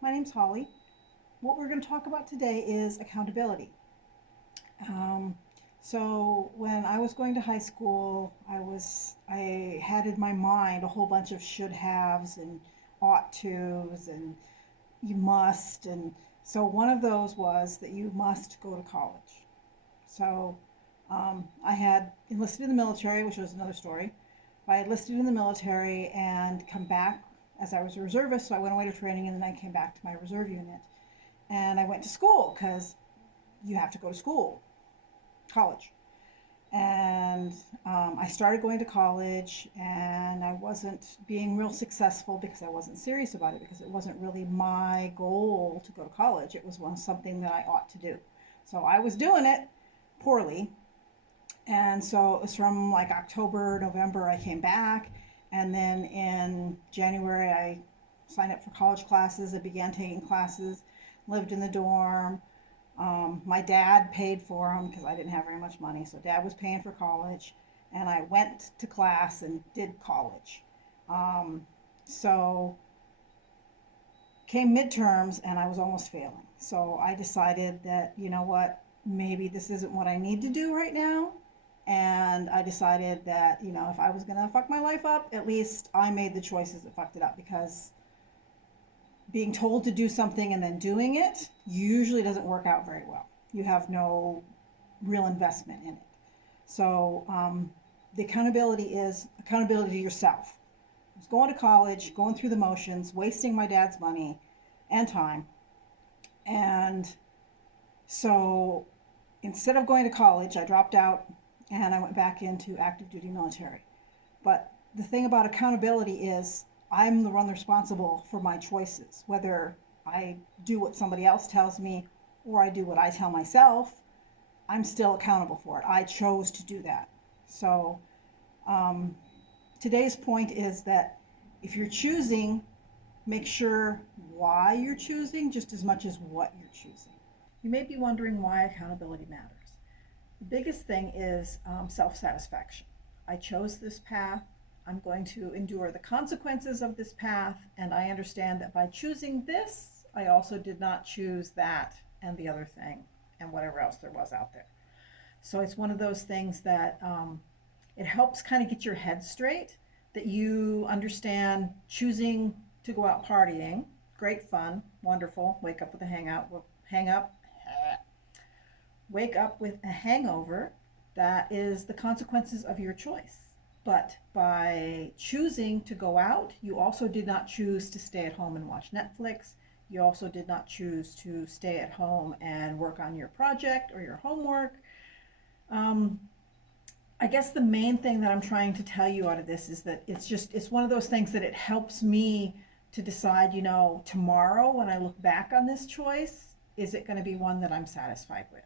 My name's Holly. What we're going to talk about today is accountability. Um, so when I was going to high school, I had in my mind a whole bunch of should haves and ought tos and you must, and so one of those was that you must go to college. So I had enlisted in the military, which was another story. I had enlisted in the military and come back as I was a reservist, so I went away to training and then I came back to my reserve unit. And I went to school because you have to go to school, college. And I started going to college, and I wasn't being real successful because I wasn't serious about it, because it wasn't really my goal to go to college. It was something that I ought to do. So I was doing it poorly. And so it was from like October, November, I came back. And then in January, I signed up for college classes. I began taking classes, lived in the dorm. My dad paid for them because I didn't have very much money. So dad was paying for college. And I went to class and did college. Um, so came midterms and I was almost failing. So I decided that, you know what, maybe this isn't what I need to do right now. And I decided that, if I was going to fuck my life up, at least I made the choices that fucked it up, because being told to do something and then doing it usually doesn't work out very well. You have no real investment in it. So the accountability is accountability to yourself. I was going to college, going through the motions, wasting my dad's money and time. And so instead of going to college, I dropped out and I went back into active duty military. But the thing about accountability is I'm the one responsible for my choices, whether I do what somebody else tells me or I do what I tell myself. I'm still accountable for it. I chose to do that. So um, today's point is that if you're choosing, make sure why you're choosing just as much as what you're choosing. You may be wondering why accountability matters. The biggest thing is self satisfaction. I chose this path. I'm going to endure the consequences of this path, and I understand that by choosing this, I also did not choose that and the other thing and whatever else there was out there. So it's one of those things that it helps kind of get your head straight, that you understand choosing to go out partying, great fun, wonderful, hang up, wake up with a hangover, that is the consequences of your choice. But by choosing to go out, you also did not choose to stay at home and watch Netflix. You also did not choose to stay at home and work on your project or your homework. Um, I guess the main thing that I'm trying to tell you out of this is that it's one of those things that it helps me to decide, tomorrow when I look back on this choice, is it going to be one that I'm satisfied with?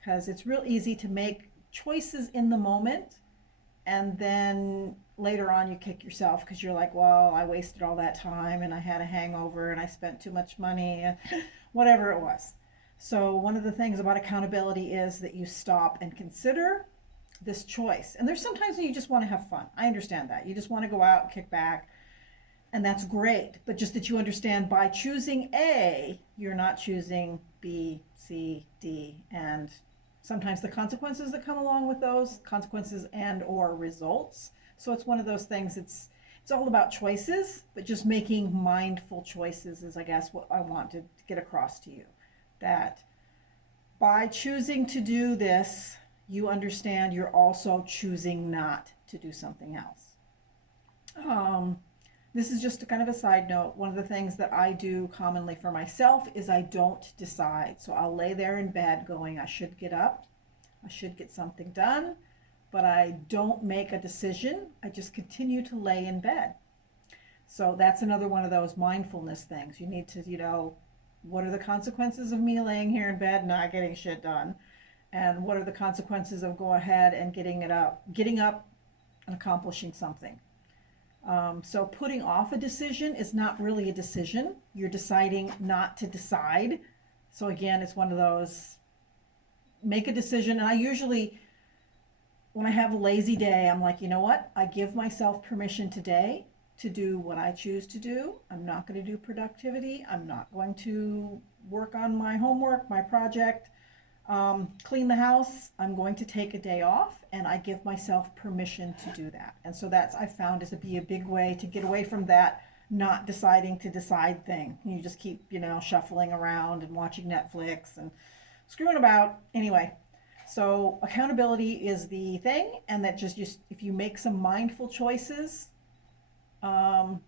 Because it's real easy to make choices in the moment, and then later on you kick yourself because you're like, well, I wasted all that time and I had a hangover and I spent too much money, whatever it was. So one of the things about accountability is that you stop and consider this choice. And there's sometimes when you just want to have fun. I understand that. You just want to go out, kick back, and that's great. But just that you understand, by choosing A, you're not choosing B, C, D, and sometimes the consequences that come along with those consequences and or results. So it's one of those things. It's all about choices, but just making mindful choices is, I guess, what I want to get across to you. That by choosing to do this, you understand you're also choosing not to do something else. Um, this is just a kind of a side note. One of the things that I do commonly for myself is I don't decide. So I'll lay there in bed going, I should get up, I should get something done, but I don't make a decision. I just continue to lay in bed. So that's another one of those mindfulness things. You need to, what are the consequences of me laying here in bed not getting shit done? And what are the consequences of go ahead and getting up and accomplishing something? So putting off a decision is not really a decision. You're deciding not to decide. So again, it's one of those, make a decision. And I usually, when I have a lazy day, I'm like, you know what? I give myself permission today to do what I choose to do. I'm not going to do productivity. I'm not going to work on my homework, my project, clean the house. I'm going to take a day off, and I give myself permission to do that. And so that's I found is to be a big way to get away from that not deciding to decide thing. You just keep, shuffling around and watching Netflix and screwing about. Anyway, so accountability is the thing, and that just if you make some mindful choices, um,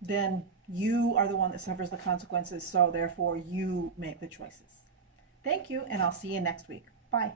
then you are the one that suffers the consequences. So therefore, you make the choices. Thank you, and I'll see you next week. Bye.